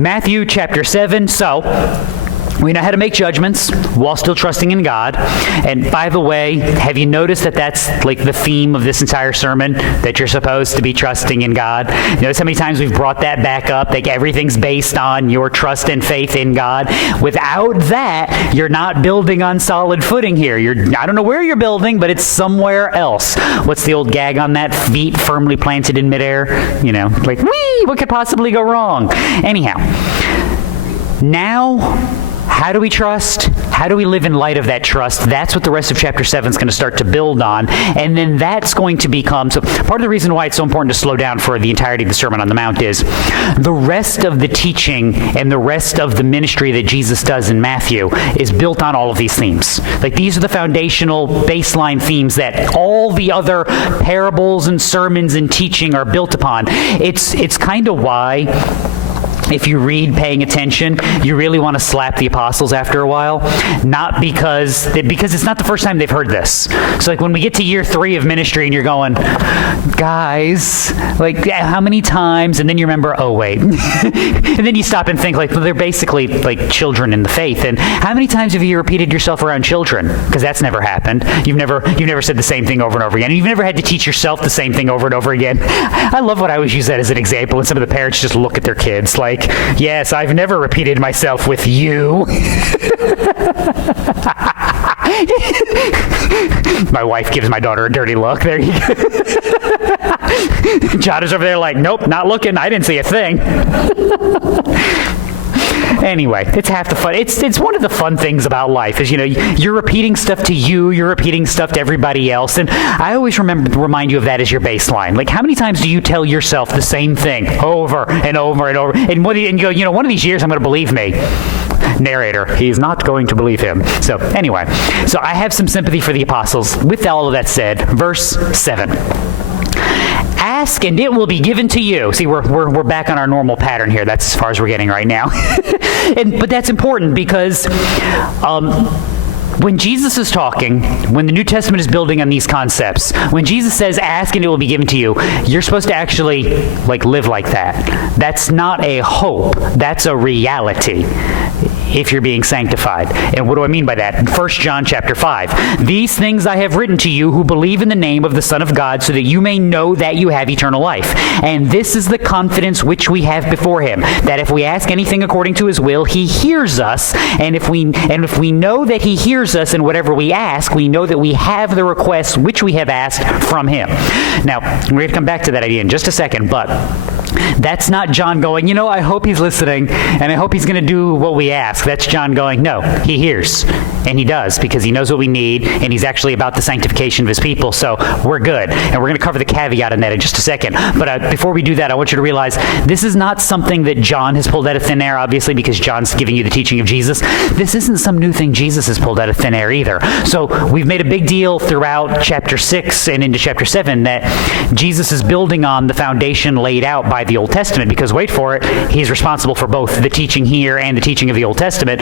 Matthew chapter 7. So, we know how to make judgments while still trusting in God. And by the way, have you noticed that that's like the theme of this entire sermon, that you're supposed to be trusting in God? Notice how many times we've brought that back up, like everything's based on your trust and faith in God. Without that, you're not building on solid footing here. I don't know where you're building, but it's somewhere else. What's the old gag on that? Feet firmly planted in midair? You know, like, whee, what could possibly go wrong? Anyhow, now, how do we trust? How do we live in light of that trust? That's what the rest of chapter 7 is going to start to build on. And then that's going to become, so part of the reason why it's so important to slow down for the entirety of the Sermon on the Mount is the rest of the teaching and the rest of the ministry that Jesus does in Matthew is built on all of these themes. Like, these are the foundational baseline themes that all the other parables and sermons and teaching are built upon. It's kind of why, if you read paying attention, you really want to slap the apostles after a while. Not because it's not the first time they've heard this. So like when we get to year 3 of ministry and you're going, guys, like how many times? And then you remember, oh wait. And then you stop and think like, well, they're basically like children in the faith. And how many times have you repeated yourself around children? Because that's never happened. You've never said the same thing over and over again. You've never had to teach yourself the same thing over and over again. I love what I always use that as an example. And some of the parents just look at their kids like, yes, I've never repeated myself with you. My wife gives my daughter a dirty look. There you go. John is over there like, nope, not looking. I didn't see a thing. Anyway, it's half the fun. It's one of the fun things about life is, you're repeating stuff to you, you're repeating stuff to everybody else. And I always remind you of that as your baseline. Like, how many times do you tell yourself the same thing over and over and over? And you go, one of these years I'm going to believe me. Narrator, he's not going to believe him. So anyway, I have some sympathy for the apostles. With all of that said, verse 7. Ask and it will be given to you. See, we're back on our normal pattern here. That's as far as we're getting right now. But that's important because when Jesus is talking, when the New Testament is building on these concepts, when Jesus says, ask and it will be given to you, you're supposed to actually live like that. That's not a hope. That's a reality if you're being sanctified. And what do I mean by that? 1 John chapter 5. These things I have written to you who believe in the name of the Son of God, so that you may know that you have eternal life. And this is the confidence which we have before him, that if we ask anything according to his will, he hears us. And if we know that he hears us in whatever we ask, we know that we have the requests which we have asked from him. Now, we're going to come back to that idea in just a second, but that's not John going, I hope he's listening, and I hope he's going to do what we ask. That's John going, no, he hears, and he does, because he knows what we need, and he's actually about the sanctification of his people, so we're good. And we're going to cover the caveat on that in just a second. But before we do that, I want you to realize this is not something that John has pulled out of thin air, obviously, because John's giving you the teaching of Jesus. This isn't some new thing Jesus has pulled out of thin air either. So we've made a big deal throughout chapter 6 and into chapter 7 that Jesus is building on the foundation laid out by the Old Testament, because wait for it, he's responsible for both the teaching here and the teaching of the Old Testament.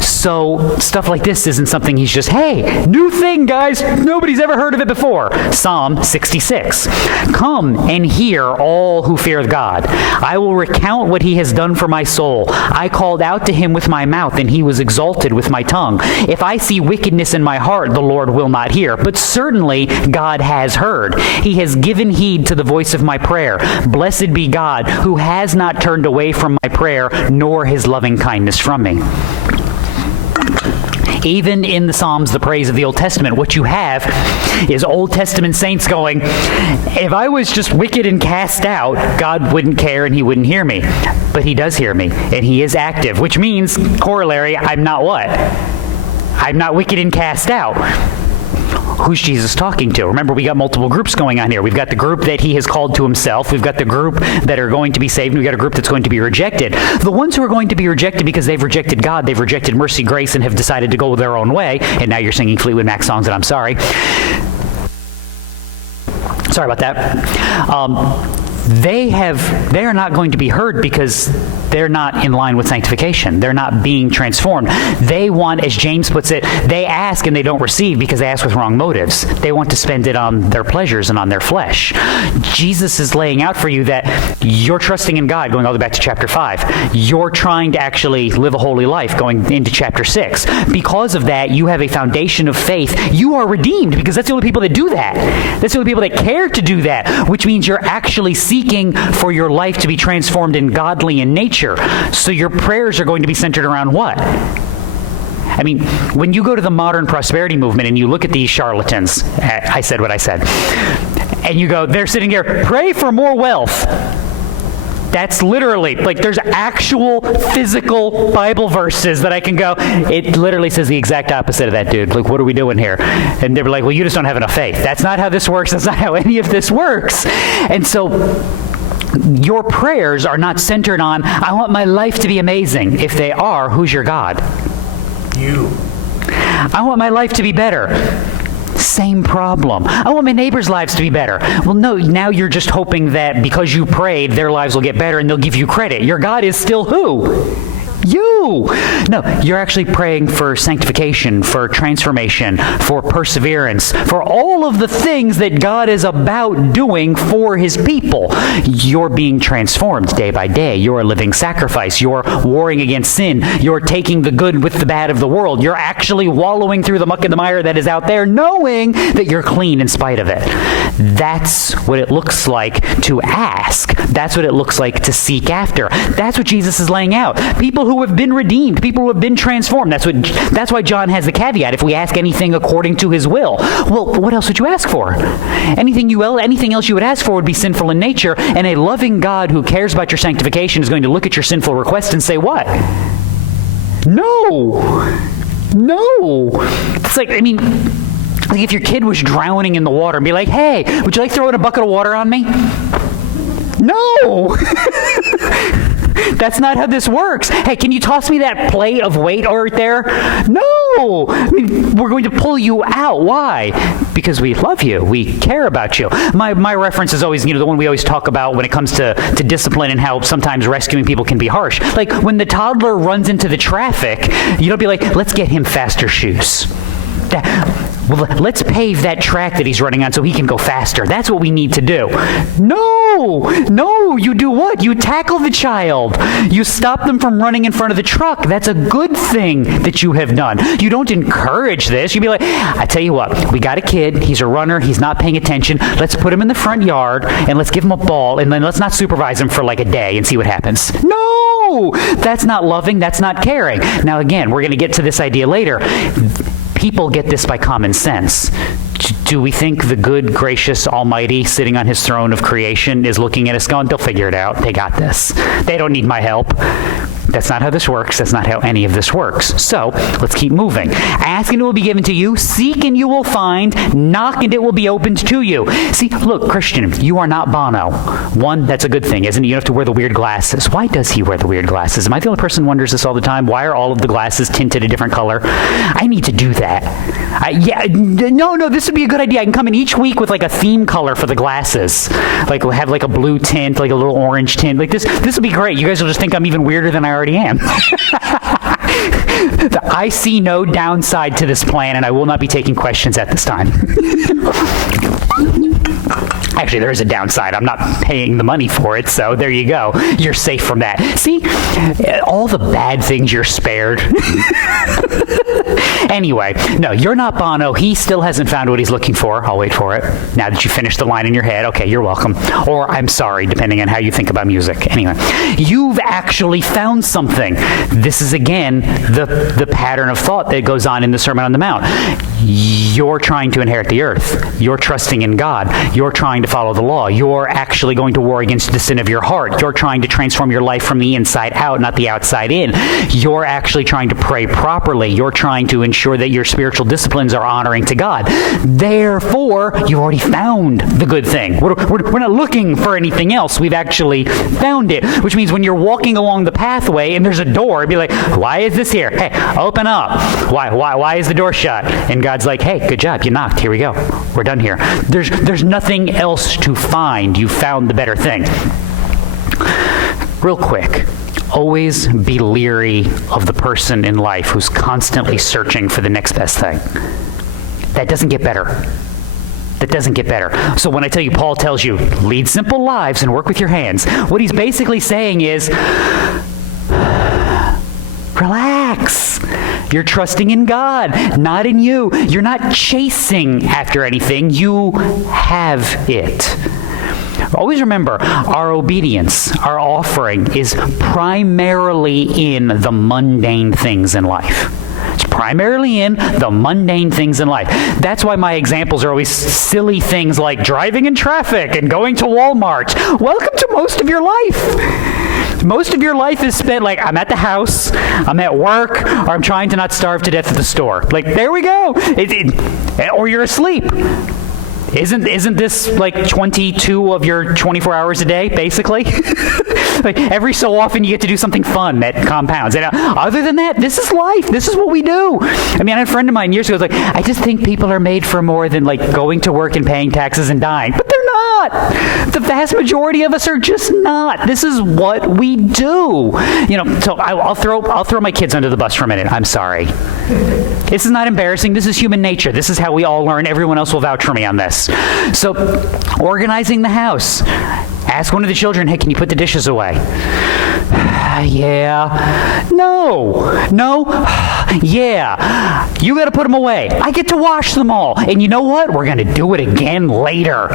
So stuff like this isn't something he's just, hey, new thing, guys, nobody's ever heard of it before. Psalm 66. Come and hear, all who fear God. I will recount what he has done for my soul. I called out to him with my mouth, and he was exalted with my tongue. If I see wickedness in my heart, the Lord will not hear. But certainly God has heard. He has given heed to the voice of my prayer. Blessed be God, who has not turned away from my prayer, nor his loving kindness from me. Even in the Psalms, the praise of the Old Testament, what you have is Old Testament saints going, if I was just wicked and cast out, God wouldn't care and he wouldn't hear me. But he does hear me, and he is active, which means, corollary, I'm not what? I'm not wicked and cast out. Who's Jesus talking to? Remember, we got multiple groups going on here. We've got the group that he has called to himself. We've got the group that are going to be saved. And we've got a group that's going to be rejected. The ones who are going to be rejected because they've rejected God, they've rejected mercy, grace, and have decided to go their own way. And now you're singing Fleetwood Mac songs, and I'm sorry. Sorry about that. They are not going to be heard because they're not in line with sanctification. They're not being transformed. They want, as James puts it, they ask and they don't receive because they ask with wrong motives. They want to spend it on their pleasures and on their flesh. Jesus is laying out for you that you're trusting in God, going all the way back to chapter 5. You're trying to actually live a holy life, going into chapter 6. Because of that, you have a foundation of faith. You are redeemed because that's the only people that do that. That's the only people that care to do that, which means you're actually seeking for your life to be transformed and godly in nature. So your prayers are going to be centered around what? I mean, when you go to the modern prosperity movement and you look at these charlatans, I said what I said, and you go, they're sitting there, pray for more wealth. That's literally, like, there's actual physical Bible verses that I can go, it literally says the exact opposite of that, dude. Like, what are we doing here? And they were like, well, you just don't have enough faith. That's not how this works. That's not how any of this works. And so your prayers are not centered on, I want my life to be amazing. If they are, who's your God? You. I want my life to be better. Same problem. I want my neighbors' lives to be better. Well, no, now you're just hoping that because you prayed, their lives will get better and they'll give you credit. Your God is still who? You. No, you're actually praying for sanctification, for transformation, for perseverance, for all of the things that God is about doing for his people. You're being transformed day by day. You're a living sacrifice. You're warring against sin. You're taking the good with the bad of the world. You're actually wallowing through the muck and the mire that is out there, knowing that you're clean in spite of it. That's what it looks like to ask. That's what it looks like to seek after. That's what Jesus is laying out. People who have been redeemed, people who have been transformed. That's why John has the caveat, if we ask anything according to his will. Well, what else would you ask for? Anything else you would ask for would be sinful in nature, and a loving God who cares about your sanctification is going to look at your sinful request and say, what? No. It's like, I mean, like if your kid was drowning in the water and be like, hey, would you like throwing a bucket of water on me? No. That's not how this works. Hey, can you toss me that plate of weight right there? No. I mean, we're going to pull you out. Why? Because we love you. We care about you. My reference is always, the one we always talk about when it comes to discipline and how sometimes rescuing people can be harsh. Like when the runs into the traffic, you don't be like, let's get him faster shoes. Well, let's pave that track that he's running on so he can go faster. That's what we need to do. No, you do what? You tackle the child. You stop them from running in front of the truck. That's a good thing that you have done. You don't encourage this. You be like, I tell you what, we got a kid. He's a runner. He's not paying attention. Let's put him in the front yard and let's give him a ball and then let's not supervise him for like a day and see what happens. No, that's not loving. That's not caring. Now, again, we're going to get to this idea later. People get this by common sense. Do we think the good, gracious, almighty sitting on his throne of creation is looking at us going, they'll figure it out. They got this. They don't need my help. That's not how this works. That's not how any of this works. So let's keep moving. Ask and it will be given to you. Seek and you will find. Knock and it will be opened to you. See, look, Christian, you are not Bono. One, that's a good thing, isn't it? You don't have to wear the weird glasses. Why does he wear the weird glasses? Am I the only person who wonders this all the time? Why are all of the glasses tinted a different color? I need to do that. No, this would be a good idea. I can come in each week with like a theme color for the glasses. Like we'll have like a blue tint, like a little orange tint. Like this would be great. You guys will just think I'm even weirder than I already am. I see no downside to this plan, and I will not be taking questions at this time. Actually, there is a downside. I'm not paying the money for it, so there you go. You're safe from that. See, all the bad things you're spared. Anyway, no, you're not Bono. He still hasn't found what he's looking for. I'll wait for it. Now that you finished the line in your head, okay, you're welcome. Or I'm sorry, depending on how you think about music. Anyway, you've actually found something. This is, again, the pattern of thought that goes on in the Sermon on the Mount. You're trying to inherit the earth. You're trusting in God. You're trying to follow the law. You're actually going to war against the sin of your heart. You're trying to transform your life from the inside out, not the outside in. You're actually trying to pray properly. You're trying to ensure that your spiritual disciplines are honoring to God. Therefore, you've already found the good thing. We're not looking for anything else. We've actually found it, which means when you're walking along the pathway and there's a door, it'd be like, why is this here? Hey, open up. Why is the door shut? And God's like, hey, good job. You knocked. Here we go. We're done here. There's nothing else to find. You found the better thing. Real quick. always be leery of the person in life who's constantly searching for the next best thing. That doesn't get better. That doesn't get better. So when I tell you, Paul tells you, lead simple lives and work with your hands, what he's basically saying is, relax. You're trusting in God, not in you. You're not chasing after anything. You have it. Always remember, our obedience, our offering, is primarily in the mundane things in life. It's primarily in the mundane things in life. That's why my examples are always silly things like driving in traffic and going to Walmart. Welcome to most of your life. Most of your life is spent like, I'm at the house, I'm at work, or I'm trying to not starve to death at the store. Like, there we go. Or you're asleep. Isn't this like 22 of your 24 hours a day, basically? Like, every so often you get to do something fun that compounds. And other than that, this is life. This is what we do. I mean, I had a friend of mine years ago was like, I just think people are made for more than like going to work and paying taxes and dying. But they're not. The vast majority of us are just not. This is what we do. So I'll throw my kids under the bus for a minute. I'm sorry. This is not embarrassing. This is human nature. This is how we all learn. Everyone else will vouch for me on this. So, organizing the house. Ask one of the children, hey, can you put the dishes away? Yeah. No. Yeah. You got to put them away. I get to wash them all. And you know what? We're going to do it again later.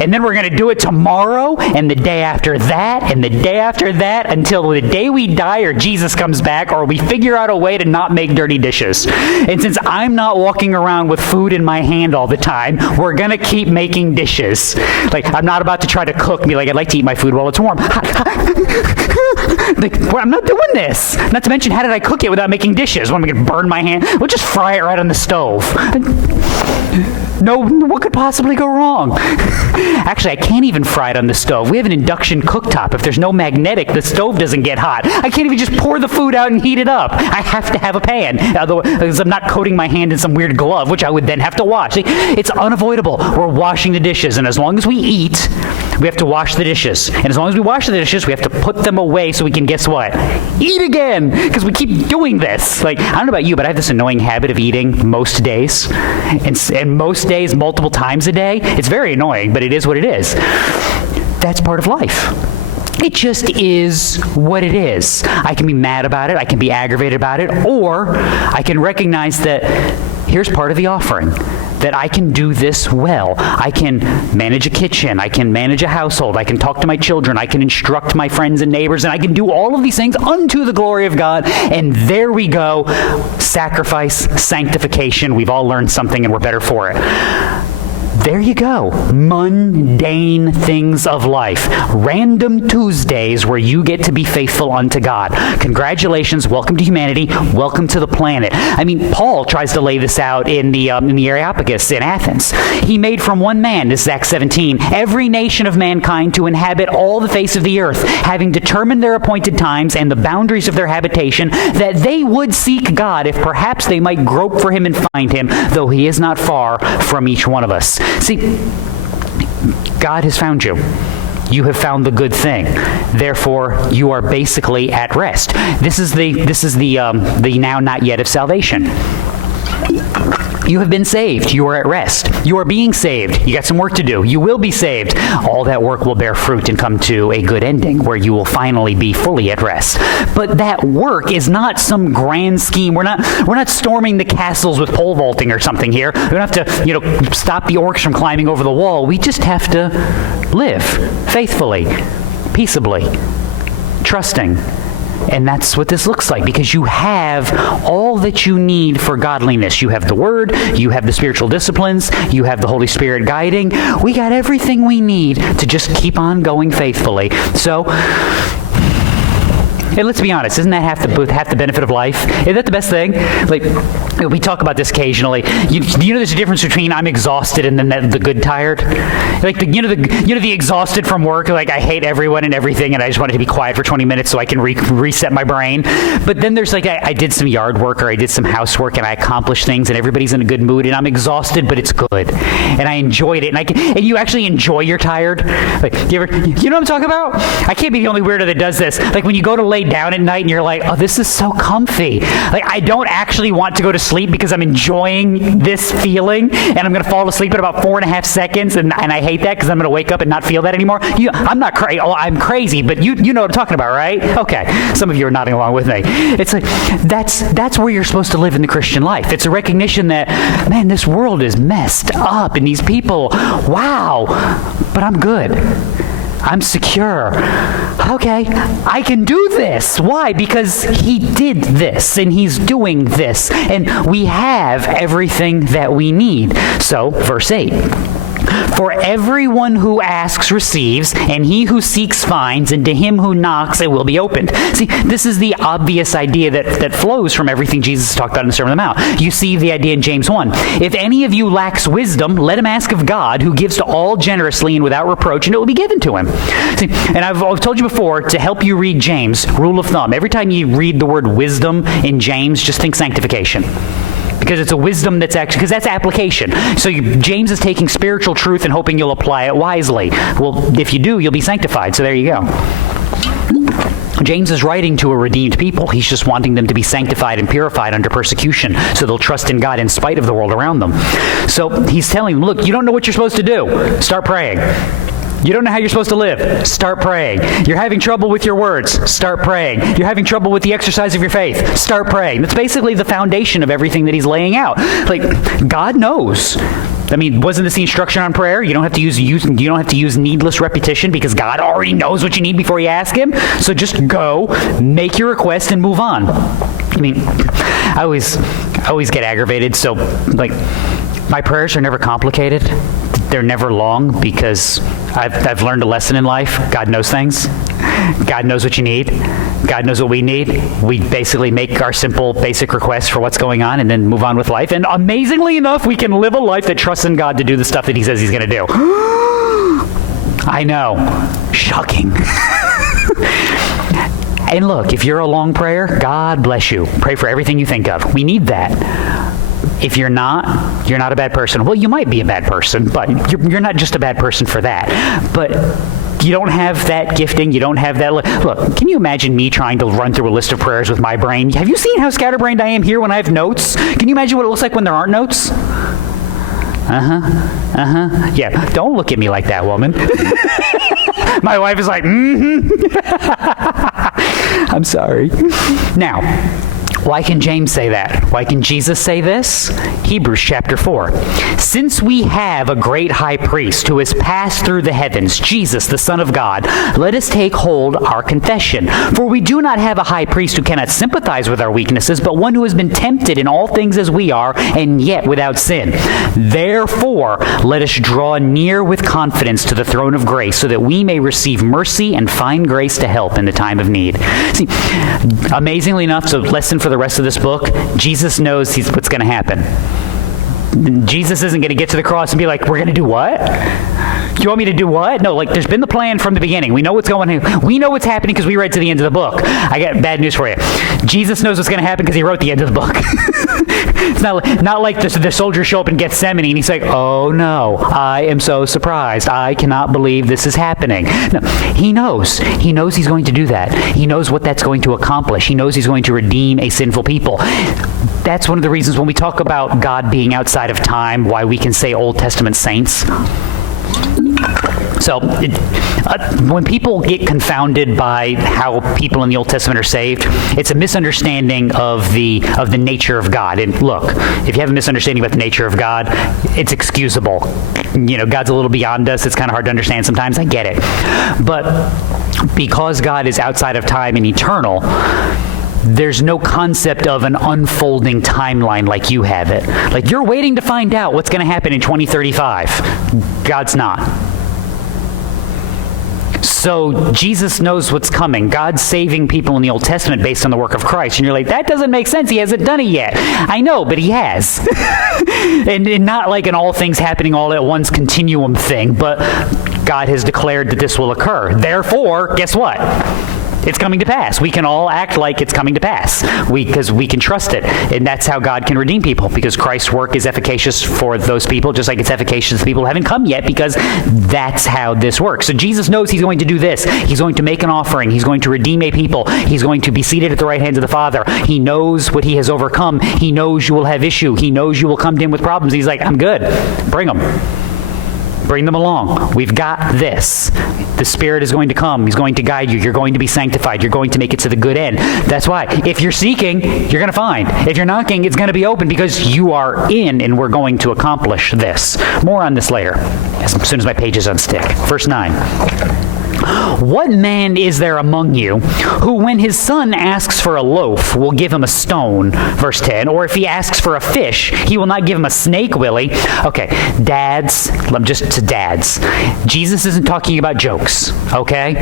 And then we're going to do it tomorrow and the day after that and the day after that until the day we die or Jesus comes back or we figure out a way to not make dirty dishes. And since I'm not walking around with food in my hand all the time, we're going to keep making dishes. Like, I'm not about to try to cook me like I'd like to eat my food while it's warm. Like, well, I'm not doing this. Not to mention, how did I cook it without making dishes? What, am I going to burn my hand? We'll just fry it right on the stove. No, what could possibly go wrong? Actually, I can't even fry it on the stove. We have an induction cooktop. If there's no magnetic, the stove doesn't get hot. I can't even just pour the food out and heat it up. I have to have a pan, otherwise I'm not coating my hand in some weird glove, which I would then have to wash. See, it's unavoidable. We're washing the dishes, and as long as we eat, we have to wash the dishes. And as long as we wash the dishes, we have to put them away so we can, guess what? Eat again! Because we keep doing this. Like, I don't know about you, but I have this annoying habit of eating most days. And most days, multiple times a day. It's very annoying, but it is what it is. That's part of life. It just is what it is. I can be mad about it, I can be aggravated about it, or I can recognize that here's part of the offering. That I can do this well. I can manage a kitchen. I can manage a household. I can talk to my children. I can instruct my friends and neighbors. And I can do all of these things unto the glory of God. And there we go. Sacrifice, sanctification. We've all learned something and we're better for it. There you go. Mundane things of life. Random Tuesdays where you get to be faithful unto God. Congratulations. Welcome to humanity. Welcome to the planet. I mean, Paul tries to lay this out in the Areopagus in Athens. He made from one man, this is Acts 17, every nation of mankind to inhabit all the face of the earth, having determined their appointed times and the boundaries of their habitation, that they would seek God, if perhaps they might grope for him and find him, though he is not far from each one of us. See, God has found you. You have found the good thing. Therefore, you are basically at rest. This is the now not yet of salvation. You have been saved. You are at rest. You are being saved. You got some work to do. You will be saved. All that work will bear fruit and come to a good ending where you will finally be fully at rest. But that work is not some grand scheme. We're not storming the castles with pole vaulting or something here. We don't have to, stop the orcs from climbing over the wall. We just have to live faithfully, peaceably, trusting. And that's what this looks like, because you have all that you need for godliness. You have the Word, you have the spiritual disciplines, you have the Holy Spirit guiding. We got everything we need to just keep on going faithfully. So, and let's be honest, isn't that half the benefit of life? Isn't that the best thing? Like, We talk about this occasionally. You know, there's a difference between I'm exhausted and then the good tired. Like the exhausted from work. Like I hate everyone and everything, and I just wanted to be quiet for 20 minutes so I can reset my brain. But then there's like I did some yard work or I did some housework and I accomplished things and everybody's in a good mood and I'm exhausted, but it's good and I enjoyed it. And you actually enjoy your tired. Like you know what I'm talking about? I can't be the only weirdo that does this. Like when you go to lay down at night and you're like, oh, this is so comfy. Like I don't actually want to go to sleep because I'm enjoying this feeling and I'm going to fall asleep in about 4.5 seconds and I hate that because I'm going to wake up and not feel that anymore. I'm not crazy. Oh, I'm crazy, but you know what I'm talking about, right? Okay. Some of you are nodding along with me. It's like that's where you're supposed to live in the Christian life. It's a recognition that, man, this world is messed up and these people, wow, but I'm good. I'm secure. Okay, I can do this. Why? Because he did this, and he's doing this, and we have everything that we need. So, verse 8. For everyone who asks receives, and he who seeks finds, and to him who knocks it will be opened. See, this is the obvious idea that flows from everything Jesus talked about in the Sermon on the Mount. You see the idea in James 1. If any of you lacks wisdom, let him ask of God, who gives to all generously and without reproach, and it will be given to him. See, and I've told you before, to help you read James, rule of thumb, every time you read the word wisdom in James, just think sanctification. Because it's a wisdom that's actually, because that's application. So James is taking spiritual truth and hoping you'll apply it wisely. Well, if you do, you'll be sanctified. So there you go. James is writing to a redeemed people. He's just wanting them to be sanctified and purified under persecution so they'll trust in God in spite of the world around them. So he's telling them, look, you don't know what you're supposed to do. Start praying. You don't know how you're supposed to live. Start praying. You're having trouble with your words. Start praying. You're having trouble with the exercise of your faith. Start praying. That's basically the foundation of everything that he's laying out. Like, God knows. I mean, wasn't this the instruction on prayer? You don't have to use needless repetition because God already knows what you need before you ask him. So just go, make your request, and move on. I mean, I always get aggravated. So, like, my prayers are never complicated. They're never long because I've learned a lesson in life. God knows things. God knows what you need. God knows what we need. We basically make our simple, basic requests for what's going on and then move on with life. And amazingly enough, we can live a life that trusts in God to do the stuff that he says he's going to do. I know. Shocking. And look, if you're a long prayer, God bless you. Pray for everything you think of. We need that. If you're not a bad person. Well, you might be a bad person, but you're not just a bad person for that. But you don't have that gifting. You don't have that. Look, can you imagine me trying to run through a list of prayers with my brain? Have you seen how scatterbrained I am here when I have notes? Can you imagine what it looks like when there aren't notes? Yeah, don't look at me like that, woman. My wife is like, I'm sorry. Now, why can James say that? Why can Jesus say this? Hebrews chapter 4. Since we have a great high priest who has passed through the heavens, Jesus, the Son of God, let us take hold our confession. For we do not have a high priest who cannot sympathize with our weaknesses, but one who has been tempted in all things as we are, and yet without sin. Therefore, let us draw near with confidence to the throne of grace, so that we may receive mercy and find grace to help in the time of need. See, amazingly enough, so lesson for the rest of this book, Jesus knows what's going to happen. Jesus isn't going to get to the cross and be like, we're going to do what? You want me to do what? No, like, there's been the plan from the beginning. We know what's going on. We know what's happening because we read to the end of the book. I got bad news for you. Jesus knows what's going to happen because he wrote the end of the book. It's not like the soldiers show up in Gethsemane and he's like, oh no, I am so surprised. I cannot believe this is happening. No, he knows. He knows he's going to do that. He knows what that's going to accomplish. He knows he's going to redeem a sinful people. That's one of the reasons when we talk about God being outside of time, why we can say Old Testament saints. So when people get confounded by how people in the Old Testament are saved, it's a misunderstanding of the nature of God. And look, if you have a misunderstanding about the nature of God, it's excusable. You know, God's a little beyond us. It's kind of hard to understand sometimes. I get it. But because God is outside of time and eternal, there's no concept of an unfolding timeline like you have it. Like, you're waiting to find out what's going to happen in 2035. God's not. So Jesus knows what's coming. God's saving people in the Old Testament based on the work of Christ. And you're like, that doesn't make sense. He hasn't done it yet. I know, but he has. and not like an all things happening all at once continuum thing, but God has declared that this will occur. Therefore, guess what? It's coming to pass. We can all act like it's coming to pass because we can trust it. And that's how God can redeem people, because Christ's work is efficacious for those people, just like it's efficacious to people who haven't come yet, because that's how this works. So Jesus knows he's going to do this. He's going to make an offering. He's going to redeem a people. He's going to be seated at the right hand of the Father. He knows what he has overcome. He knows you will have issue. He knows you will come to him with problems. He's like, I'm good. Bring them. Bring them along. We've got this. The Spirit is going to come. He's going to guide you. You're going to be sanctified. You're going to make it to the good end. That's why. If you're seeking, you're going to find. If you're knocking, it's going to be open, because you are in, and we're going to accomplish this. More on this later, as soon as my pages unstick. Verse 9. What man is there among you who, when his son asks for a loaf, will give him a stone? Verse 10. Or if he asks for a fish, he will not give him a snake, will he? Okay, dads, just to dads. Jesus isn't talking about jokes, okay?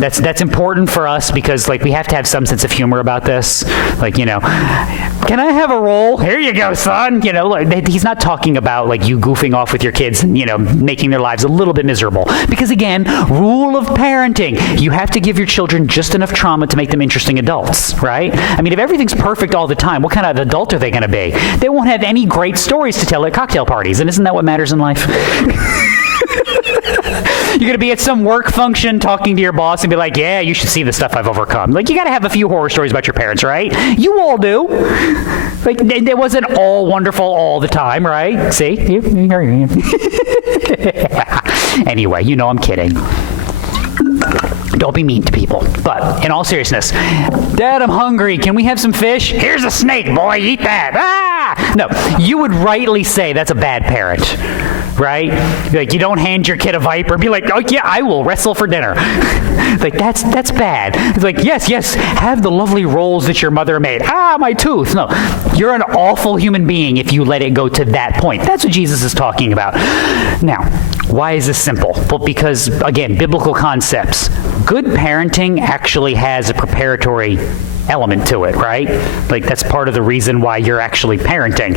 That's important for us, because like we have to have some sense of humor about this. Like, can I have a roll? Here you go, son. He's not talking about like you goofing off with your kids and, making their lives a little bit miserable. Because again, rule of parenting, you have to give your children just enough trauma to make them interesting adults, right? I mean, if everything's perfect all the time, what kind of adult are they going to be? They won't have any great stories to tell at cocktail parties, and isn't that what matters in life? You're going to be at some work function talking to your boss and be like, yeah, you should see the stuff I've overcome. Like, you got to have a few horror stories about your parents, right? You all do. Like, it wasn't all wonderful all the time, right? See? Anyway, I'm kidding. Don't be mean to people. But in all seriousness, Dad, I'm hungry. Can we have some fish? Here's a snake, boy. Eat that. Ah! No, you would rightly say that's a bad parent, right? Like, you don't hand your kid a viper and be like, oh yeah, I will wrestle for dinner. Like, that's bad. It's like, yes, have the lovely rolls that your mother made. Ah, my tooth. No, you're an awful human being if you let it go to that point. That's what Jesus is talking about. Now, why is this simple? Well, because, again, biblical concepts. Good parenting actually has a preparatory element to it, right? Like, that's part of the reason why you're actually parenting.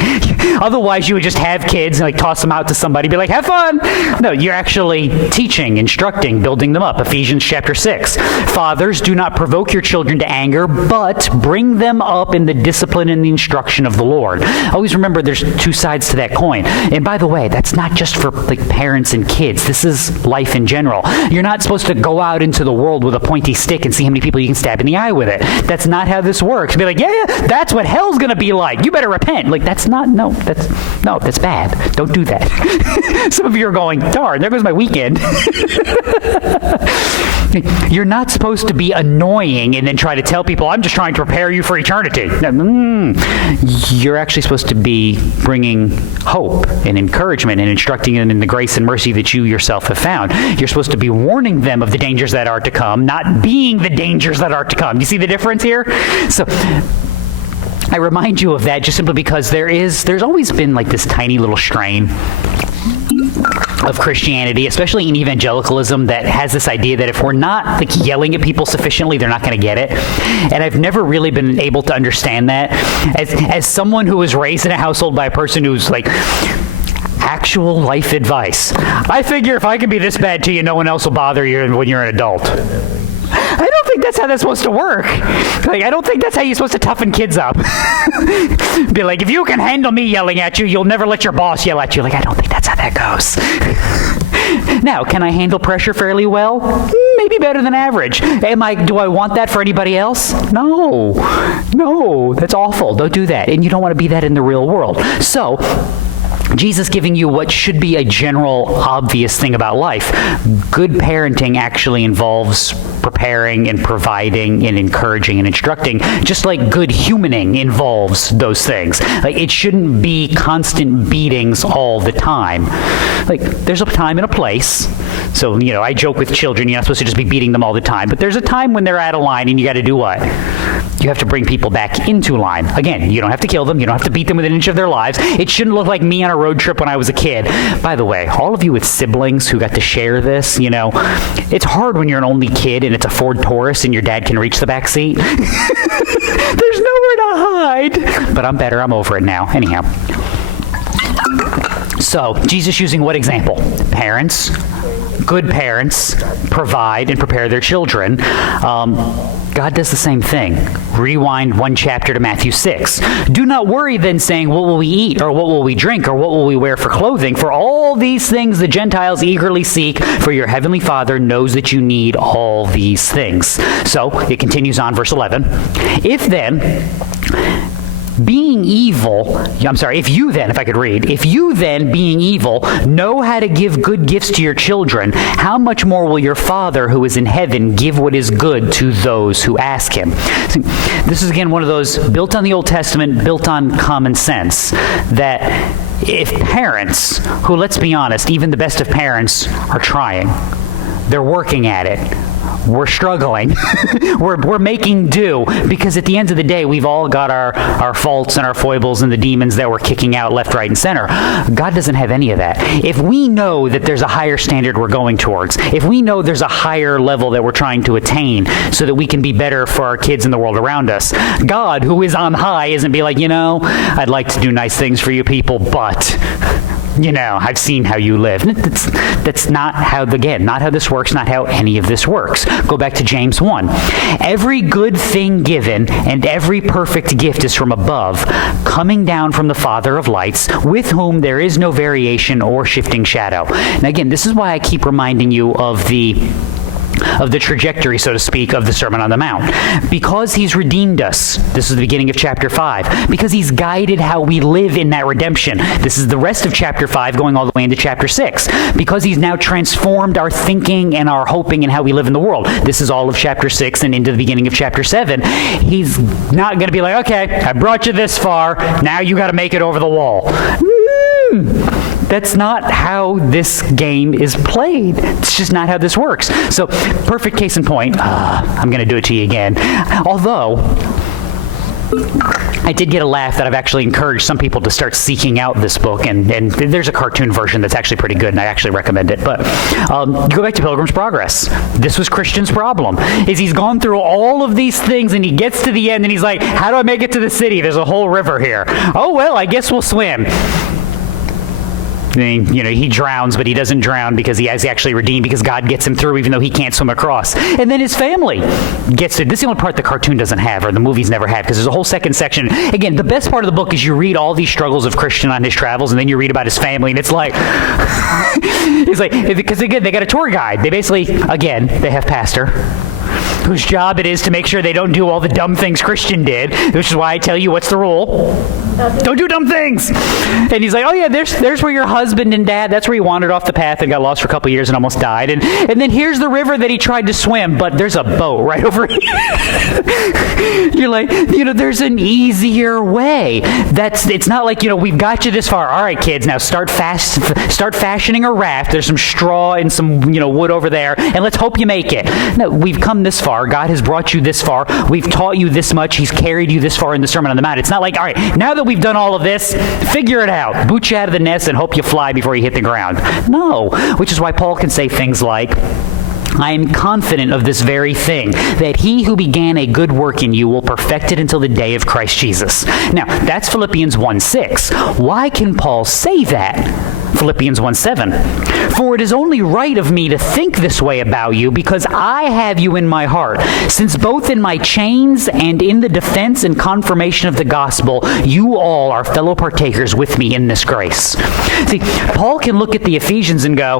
Otherwise, you would just have kids and like toss them out to somebody, be like, have fun. No, you're actually teaching, instructing, building them up. Ephesians chapter 6. Fathers, do not provoke your children to anger, but bring them up in the discipline and the instruction of the Lord. Always remember there's two sides to that coin. And by the way, that's not just for like parents and kids. This is life in general. You're not supposed to go out into the world with a pointy stick and see how many people you can stab in the eye with it. That's not how this works. Be like, yeah, that's what hell's going to be like. You better repent. Like, that's bad. Don't do that. Some of you are going, darn, there goes my weekend. You're not supposed to be annoying and then try to tell people, I'm just trying to prepare you for eternity. You're actually supposed to be bringing hope and encouragement and instructing them in the grace and mercy that you yourself have found. You're supposed to be warning them of the dangers that are to come, not being the dangers that are to come. You see the difference here? So I remind you of that just simply because there's always been like this tiny little strain of Christianity, especially in evangelicalism, that has this idea that if we're not like yelling at people sufficiently, they're not going to get it. And I've never really been able to understand that. As someone who was raised in a household by a person who's like actual life advice, I figure if I can be this bad to you, no one else will bother you when you're an adult. I don't think that's how that's supposed to work. Like, I don't think that's how you're supposed to toughen kids up. Be like, if you can handle me yelling at you, you'll never let your boss yell at you. Like, I don't think that's how that goes. Now, can I handle pressure fairly well? Maybe better than average. Do I want that for anybody else? No, that's awful. Don't do that. And you don't want to be that in the real world. So, Jesus giving you what should be a general, obvious thing about life. Good parenting actually involves preparing and providing and encouraging and instructing, just like good humaning involves those things. Like, it shouldn't be constant beatings all the time. Like, there's a time and a place. So, I joke with children, you're not supposed to just be beating them all the time. But there's a time when they're out of line and you got to do what? You You have to bring people back into line. Again, you don't have to kill them. You don't have to beat them within an inch of their lives. It shouldn't look like me on a road trip when I was a kid. By the way, all of you with siblings who got to share this, it's hard when you're an only kid and it's a Ford Taurus and your dad can reach the back seat. There's nowhere to hide. But I'm better. I'm over it now. Anyhow. So, Jesus using what example? Parents. Good parents provide and prepare their children. God does the same thing. Rewind one chapter to Matthew 6. Do not worry then, saying, what will we eat, or what will we drink, or what will we wear for clothing? For all these things the Gentiles eagerly seek, for your heavenly Father knows that you need all these things. So, it continues on, verse 11. If you then, being evil, know how to give good gifts to your children, how much more will your Father who is in heaven give what is good to those who ask him? See, this is again one of those built on the Old Testament, built on common sense, that if parents, who, let's be honest, even the best of parents are trying, they're working at it, we're struggling. we're making do, because at the end of the day, we've all got our faults and our foibles and the demons that we're kicking out left, right, and center. God doesn't have any of that. If we know that there's a higher standard we're going towards, if we know there's a higher level that we're trying to attain so that we can be better for our kids and the world around us, God, who is on high, isn't be like, I'd like to do nice things for you people, but I've seen how you live. That's not how this works, not how any of this works. Go back to James 1. Every good thing given and every perfect gift is from above, coming down from the Father of lights, with whom there is no variation or shifting shadow. Now again, this is why I keep reminding you of the trajectory, so to speak, of the Sermon on the Mount. Because he's redeemed us. This is the beginning of chapter 5. Because he's guided how we live in that redemption. This is the rest of chapter 5 going all the way into chapter 6. Because he's now transformed our thinking and our hoping and how we live in the world. This is all of chapter 6 and into the beginning of chapter 7. He's not going to be like, okay, I brought you this far, now you got to make it over the wall. That's not how this game is played. It's just not how this works. So, perfect case in point. I'm going to do it to you again. Although, I did get a laugh that I've actually encouraged some people to start seeking out this book, and there's a cartoon version that's actually pretty good, and I actually recommend it. But go back to Pilgrim's Progress. This was Christian's problem, is he's gone through all of these things, and he gets to the end, and he's like, how do I make it to the city? There's a whole river here. Oh, well, I guess we'll swim. He drowns, but he doesn't drown because he is actually redeemed, because God gets him through even though he can't swim across. And then his family gets it. This is the only part the cartoon doesn't have, or the movies never have, because there's a whole second section. Again, the best part of the book is you read all these struggles of Christian on his travels, and then you read about his family, and it's like, because again, they got a tour guide. They basically, again, they have pastor, whose job it is to make sure they don't do all the dumb things Christian did, which is why I tell you, what's the rule? Don't do dumb things. And he's like, oh yeah, there's where your husband and dad, that's where he wandered off the path and got lost for a couple years and almost died. And then here's the river that he tried to swim, but there's a boat right over here. You're like, there's an easier way. It's not like, we've got you this far. All right, kids, now start fashioning a raft. There's some straw and some, wood over there, and let's hope you make it. No, we've come this far. God has brought you this far. We've taught you this much. He's carried you this far in the Sermon on the Mount. It's not like, all right, now that we've done all of this, figure it out. Boot you out of the nest and hope you fly before you hit the ground. No, which is why Paul can say things like, I am confident of this very thing, that he who began a good work in you will perfect it until the day of Christ Jesus. Now, that's Philippians 1:6. Why can Paul say that? Philippians 1:7. For it is only right of me to think this way about you, because I have you in my heart, since both in my chains and in the defense and confirmation of the gospel, you all are fellow partakers with me in this grace. See, Paul can look at the Ephesians and go,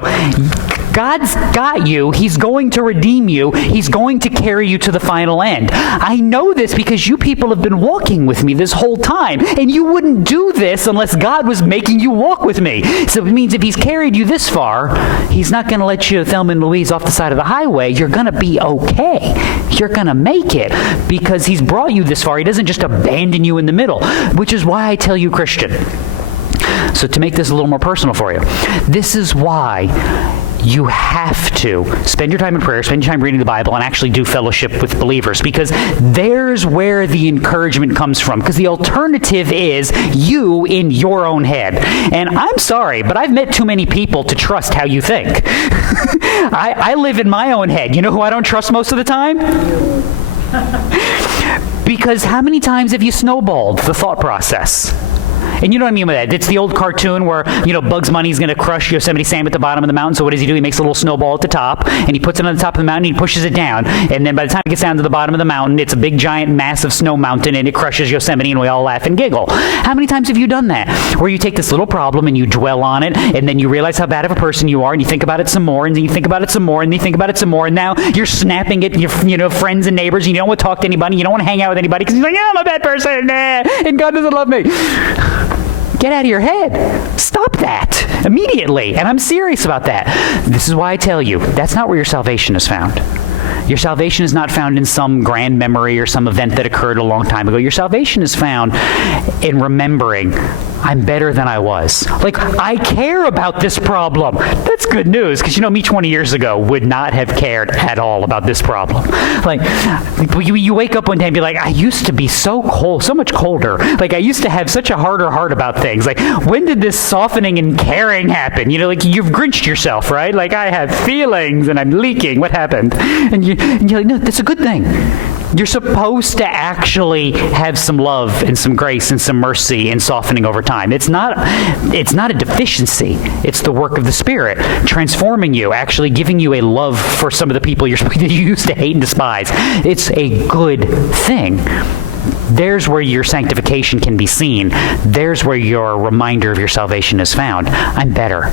God's got you. He's going to redeem you. He's going to carry you to the final end. I know this because you people have been walking with me this whole time, and you wouldn't do this unless God was making you walk with me. So it means if he's carried you this far, he's not going to let you Thelma and Louise off the side of the highway. You're going to be okay. You're going to make it because he's brought you this far. He doesn't just abandon you in the middle, which is why I tell you, Christian. So to make this a little more personal for you, this is why you have to spend your time in prayer, spend your time reading the Bible, and actually do fellowship with believers, because there's where the encouragement comes from. Because the alternative is you in your own head. And I'm sorry, but I've met too many people to trust how you think. I live in my own head. You know who I don't trust most of the time? Because how many times have you snowballed the thought process? And you know what I mean by that. It's the old cartoon where, Bugs Bunny's going to crush Yosemite Sam at the bottom of the mountain. So what does he do? He makes a little snowball at the top, and he puts it on the top of the mountain, and he pushes it down. And then by the time it gets down to the bottom of the mountain, it's a big, giant, massive snow mountain, and it crushes Yosemite, and we all laugh and giggle. How many times have you done that? Where you take this little problem, and you dwell on it, and then you realize how bad of a person you are, and you think about it some more, and then you think about it some more, and then you think about it some more, and now you're snapping at your friends and neighbors, and you don't want to talk to anybody, you don't want to hang out with anybody, because you're like, I'm a bad person, and God doesn't love me. Get out of your head. Stop that immediately. And I'm serious about that. This is why I tell you, that's not where your salvation is found. Your salvation is not found in some grand memory or some event that occurred a long time ago. Your salvation is found in remembering, I'm better than I was. Like, I care about this problem. That's good news, because me 20 years ago would not have cared at all about this problem. Like, you wake up one day and be like, I used to be so cold, so much colder. Like, I used to have such a harder heart about things. Like, when did this softening and caring happen? Like, you've Grinched yourself, right? Like, I have feelings and I'm leaking. What happened? And you're like, no, that's a good thing. You're supposed to actually have some love and some grace and some mercy and softening over time. It's not a deficiency. It's the work of the Spirit, transforming you, actually giving you a love for some of the people you used to hate and despise. It's a good thing. There's where your sanctification can be seen. There's where your reminder of your salvation is found. I'm better.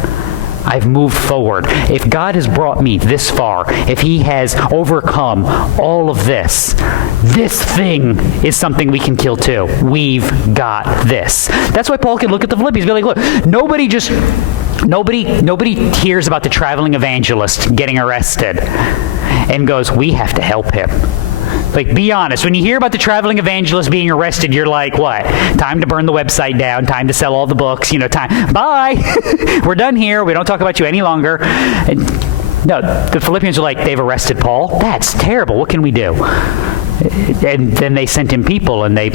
I've moved forward. If God has brought me this far, if he has overcome all of this thing is something we can kill too. We've got this. That's why Paul can look at the Philippians and be like, look, nobody hears about the traveling evangelist getting arrested and goes, we have to help him. Like, be honest. When you hear about the traveling evangelist being arrested, you're like, what? Time to burn the website down. Time to sell all the books. Time. Bye. We're done here. We don't talk about you any longer. And, no, the Philippians are like, they've arrested Paul? That's terrible. What can we do? And then they sent him people, and they